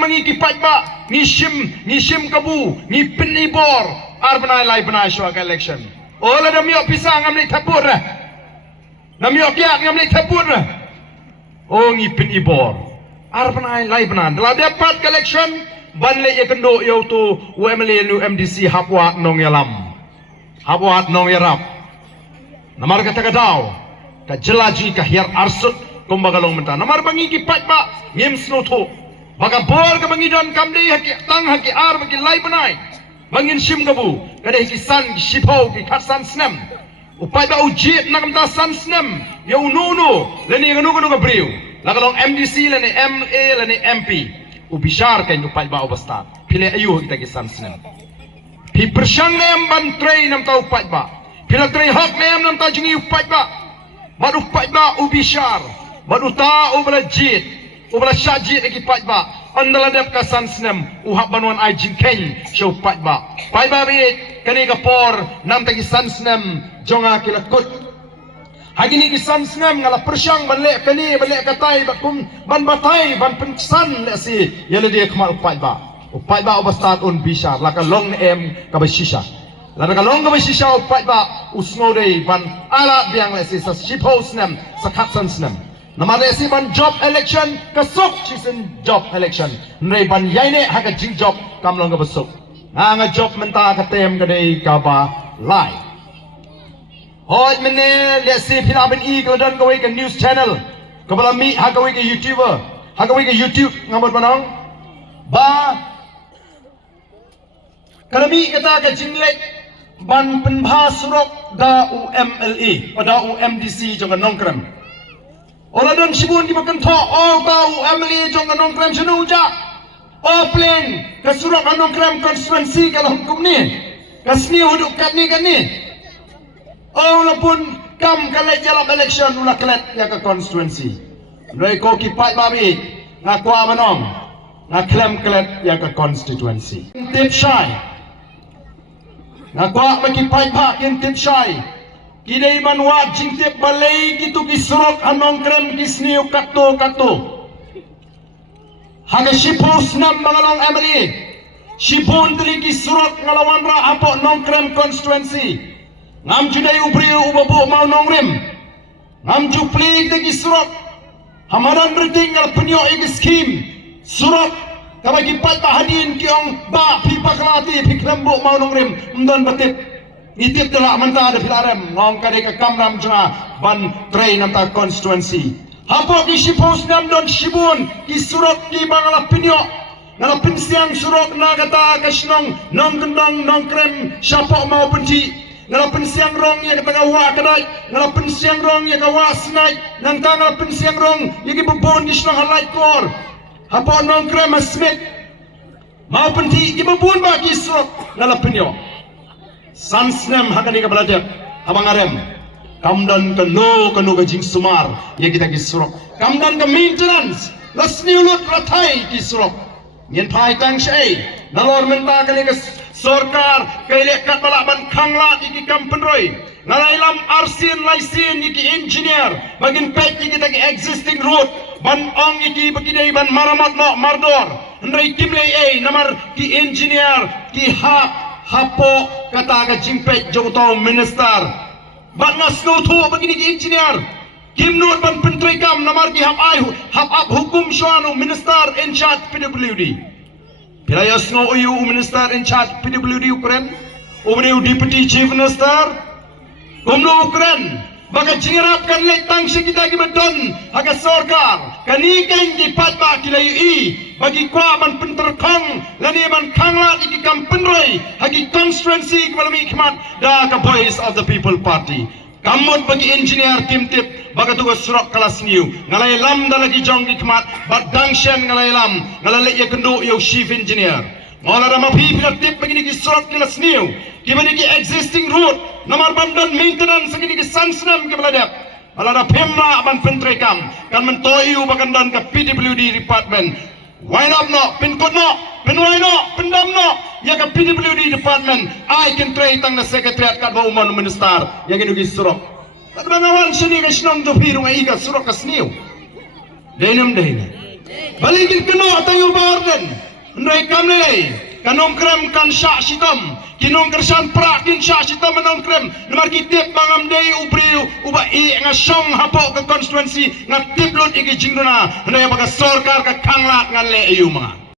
mangikipat ba nishim kabu ni pinibor arbanai lai banai shwa election ola namiok pisang ngamli tapur namiok yak ngamli tapur oh ni pinibor arbanai lai banan la dapat election ban le yakendo yo tu UMLA nu MDC hapwat nong yalam hapwat nong yarap namar kata kadau ka jelaji ka hiar arsut kumbagalong menta namar bangi ki pat ba ngim snoto baga bor ka bangi don kamdei haki tang haki ar bagi lai banai bangin shim gabu kada ki san ki shipau ki khasan snam upai ba ujit nakam ta san snam yo nuno leni ganu ganu ka briu lagalong MDC leni MA leni MP ubishar kan upai ba obasta pile ayu kita ki san snam pi persyang nem ban trei nam ta upai ba pile trei hak nem nam ta jungi upai ba bad upai ba ubishar badu ta ubala jit ubala syajit lagi pat ba andala dep ka sansnem uhab banwan ai jingkeng show pat ba pai ba bi kani ka por nam tagi sansnem jonga kilakut hagini ki sansnem ngala persyang banle kani banle katai bakum ban batai ban pensan le si yele dia kmal pat ba upai ba obastat un bishar laka long em ka bashisha lada ka long ka bashisha upai ba usno dei ban ala biang le si sa shipos nem sa khatsan nem namare si ban job election kasuk chisen job election nei ban yaine haga jing job kamlong ka basuk nga job menta ka tem ka dei ka ba lai hoj mene le si phila ben e ka don ka we ka news channel ka bala mi haga we ka youtuber haga we ka youtube ngamot banong ba kalami kata ka jinglek ban penbha surok da UMLA pada UMDC jong nongkrem ola don sibun di makan tho o ba UMLA jong nongkrem sunu ja o plan ka surok nongkrem constituency ka hukum ni kasni huduk kat ni kan ni o la pun kam ka le jalap election ula klet ya ka constituency rei ko ki pai babi ngakwa manong ngaklem klet ya ka constituency tip shai ngakwa makipai pak yang tip shai kidai manwat jingtip balai gitu kisurok anong krem kisniu kato haga shipos nam mangalong emily shipon tali kisurok ngalawan ra apo nong krem constituency ngam judai ubri ubabu mau nong rem ngam jupli te kisurok hamaran berting ngal penyo ig scheme surok kabagi pat bahadin kiong ba pipa kelati pikrambo mau nong rem mdon batip itip telah menta ada filarem ngong kade ka kamram juna ban train nanta constituency hapo ki shipos nam don shibun ki surok ki bangala pinyo ngala pinsiang surok na kata kasnong nong kendang nong krem syapo mau benci ngala pinsiang rong ya kata wa kadai ngala pinsiang rong ya kawa snai nang ta ngala pinsiang rong ya ki bebon ki snong halai kor hapo nong krem smith mau benci ki bebon ba ki surok ngala pinyo sansnem hakani ka belajar abang arem kamdan ke no ka jing sumar ya kita kisurok kamdan ke maintenance lasni ulut ratai kisurok nyen pai tang shei nalor menta kali ke sorkar kaile kat balaban khangla ki kampenroi nalailam arsin laisin ki engineer bagin pek ki kita ki existing road ban ong ki bagidai ban maramat no mardor ndai kimle ei namar ki engineer ki hapo kata ka jimpet jogoto minister bat ngasno tho begini ki engineer kimnot ban pentri kam namar ki hap up hukum syanu minister in charge PWD pila yasno uyu minister in charge PWD Ukraine ubni deputy chief minister kumno Ukraine baka jingrap kan letang kita ki bedon haga sorkar kani kan di patba kilayu i bagi kwa ban penterkong lani ban kangla di kampenroi hagi constituency kepala hikmat da ka voice of the people party kamut bagi engineer tim tip baga tugas surok kelas new ngalai lam da lagi jong hikmat badang shen ngalai lam ngalai ya kendo yo chief engineer ngola rama pi tip bagi ni surok kelas new kibani ki existing road namar bandan maintenance gini ki sansnam ke beladap alada pemra ban pentrekam kan mentoyu bagandan ke PWD department why not no pin kod no pin why no pendam no ya ke PWD department I can try tang na secretariat kat ba umman minister ya gini ki surok tak bangawan sini ke snong do pirung ai ka surok ka sniu denem Baligid kano tayo ba orden? Ndray kamlay. Kanong krem kan sya sitam. Kinong kersan prakin sya sitam anong krem. Namarkitip bangam day ubriu uba i nga syong hapo ka constituency nga tiplot iki jingdo na. Ndray baga sorkar ka kanglat nga le iyo mga.